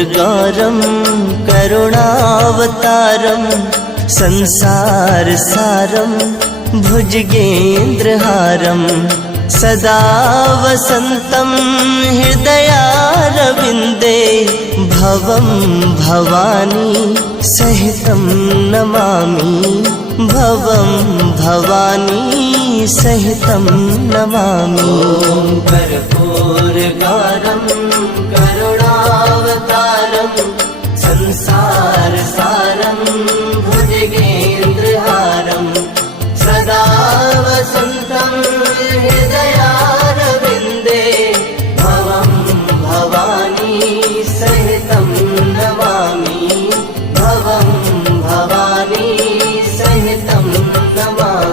कर्पूरगौरं करुणावतारं संसारसारं भुजगेन्द्रहारं सदा वसन्तं हृदयारविन्दे भवं भवानी सहितं नमामि भवं भवानी सहितं नमामि। कर्पूरगौरं करुणावतारं संसारसारं भुजगेन्द्रहारं सदा वसन्तं हृदयारविन्दे भवं भवानी सहितं नमामि भवं भवानी सहितं नमामि।